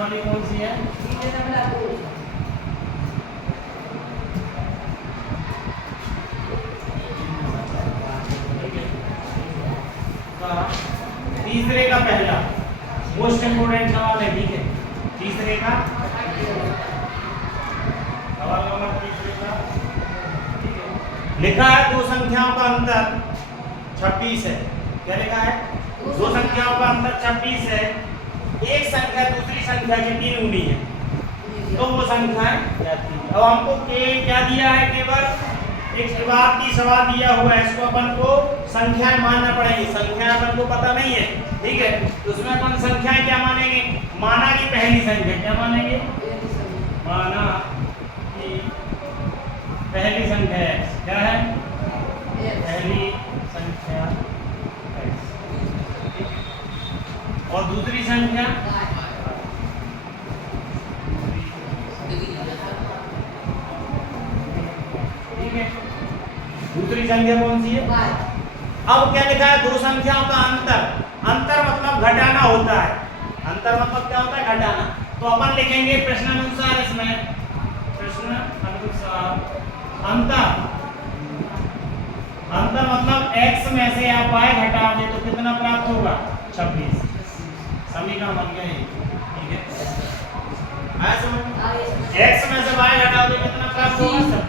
प्रश्नावली कौन सी है? तीसरे का पहला मोस्ट इंपोर्टेंट सवाल है, ठीक है। तीसरे का सवाल नंबर तीसरे का, ठीक है। लिखा है दो संख्याओं का अंतर 26 है। क्या लिखा है? दो संख्याओं का अंतर 26 है। एक संख्या दूसरी संख्या की 3 गुनी है, तो वो संख्या जाती है। अब हमको क्या दिया है? केवल एक शुरुआती सवाल दिया हुआ है, इसको अपन को संख्याएं मानना पड़ेगी। संख्याएं अपन को पता नहीं है, ठीक है, तो उसमें अपन संख्याएं क्या मानेंगे? माना की पहली संख्या क्या मानेंगे? माना की पहली संख्या x क्या है? पहली संख्या x, और दूसरी संख्या दूसरी संख्या कौन सी है? अब क्या लिखा है? दो संख्याओं का अंतर। अंतर मतलब घटाना होता है। अंतर मतलब क्या होता है? घटाना। तो अपन लिखेंगे प्रश्नानुसार, इसमें प्रश्नानुसार अंतर। अंतर मतलब x में से आप y घटा दे तो कितना प्राप्त होगा? 26। समीकरण बन गया ये, ठीक है। आया समझ? x में से y घटा दे कितना प्राप्त होगा? 26।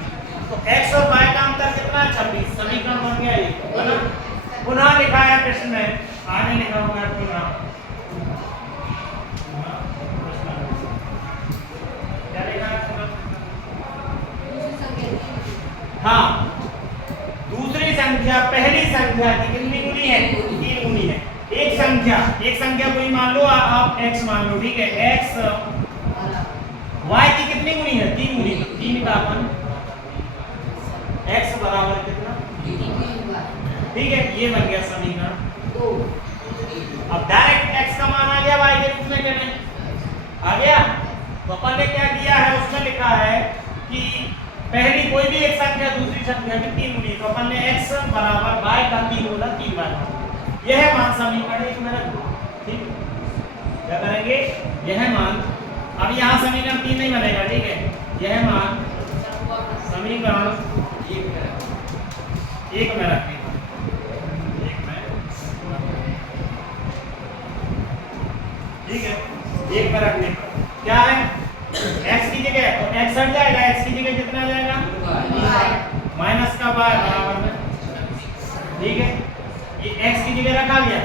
तो x और y का अंतर कितना है? 26। समीकरण बन गया ये, है ना। पुनः लिखा है प्रश्न में, आगे लिखा हुआ है पुनः। क्या लिखा है? हाँ, दूसरी संख्या पहली संख्या की कितनी गुनी है? 3 गुनी है। एक संख्या कोई मान लो, आप x मान लो, ठीक है। x y की कितनी गुनी है? 3 गुनी। 3 का अपन x बराबर कितना? ठीक है, ये बन गया समीकरण 2। अब डायरेक्ट x का मान आ गया y के रूप में, क्या नहीं आ गया? तो अपन ने क्या किया है? उसमें लिखा है कि पहली कोई भी एक संख्या दूसरी संख्या की 3 गुनी, तो अपन ने x बराबर y का 3 बोला, 3 y। यह मान समीकरण 1 में रख दो, ठीक। क्या करेंगे? यह मान, अब यहाँ समीकरण 3 नहीं बनेगा, ठीक है। यह मान समीकरण 1 में रखेंगे। ठीक है, 1 में रखने पर क्या है? x की जगह तो x हट जाएगा, x की जगह कितना आ जाएगा? माइनस का y बराबर में, ठीक है। ये x की जगह रखा गया।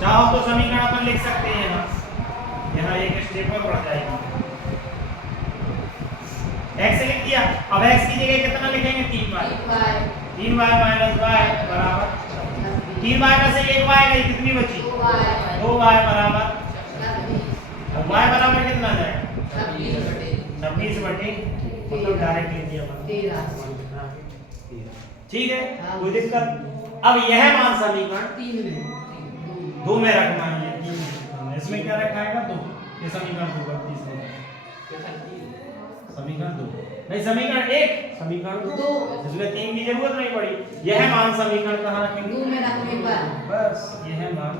चाहो तो समीकरण अपन लिख सकते हैं ना, यहाँ एक स्टेप पर बढ़ जाएगी। x लिख दिया। अब x की जगह कितना लिखेंगे? 3y। 3y माइनस y बराबर 3y में से 1y गई, कितनी बची? 2y बराबर, y बराबर कितना जाएगा? 26 बटे मतलब डायरेक्ट ले दिया 13। ठीक है, कोई दिक्कत? अब यह मान समीकरण 2 में रखना है। इसमें क्या रखा है? 2। ये समीकरण 2 का समीकरण 2 नहीं, समीकरण 1, समीकरण 2, जिसमें 3 की जरूरत नहीं पड़ी। यह मान समीकरण कहाँ रखेंगे? 2 में रखने पर बस यह मान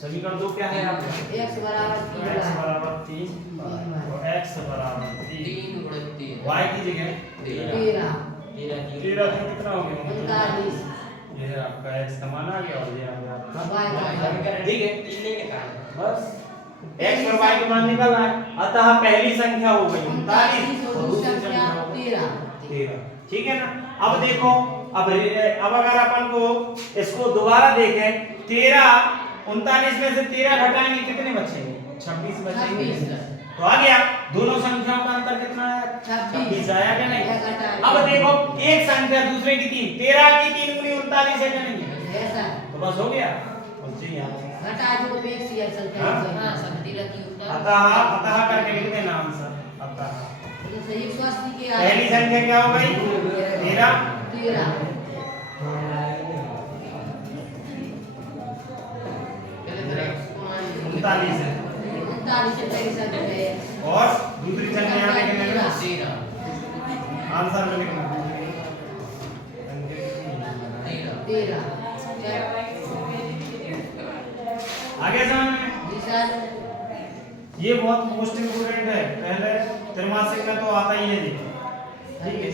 समीकरण 2 क्या है आपका? x बराबर 3 और x बराबर 3 y की जगह 13 कितना हो गया? 39। ये है आपका x का मान आ गया, और ये आ गया आपका y, ठीक है। बस x और y के मान निकलना है। अतः पहली संख्या हो गई 39 और दूसरी संख्या हो गई 13। ठीक है ना। अब देखो, अब अगर अपन को इसको दोबारा देखें, 39 में से 13 घटाएंगे, कितने बचेंगे? 26 बचेंगे। तो आ गया, दोनों संख्याओं का अंतर कितना है? 26 आया क्या नहीं? अब देखो, एक संख्या दूसरे की 3, 13 की 3 गुनी 39 है क्या नहीं? तो बस हो गया। अतः करके लिखते नाम सर। अतः पहली संख्या क्या हो गई? 13 39 है, और दूसरी संख्या यहाँ लिखने में आंसर में लिखना ये बहुत मोस्ट इम्पोर्टेंट है, पहले त्रैमासिक में तो आता ही है। ठीक है।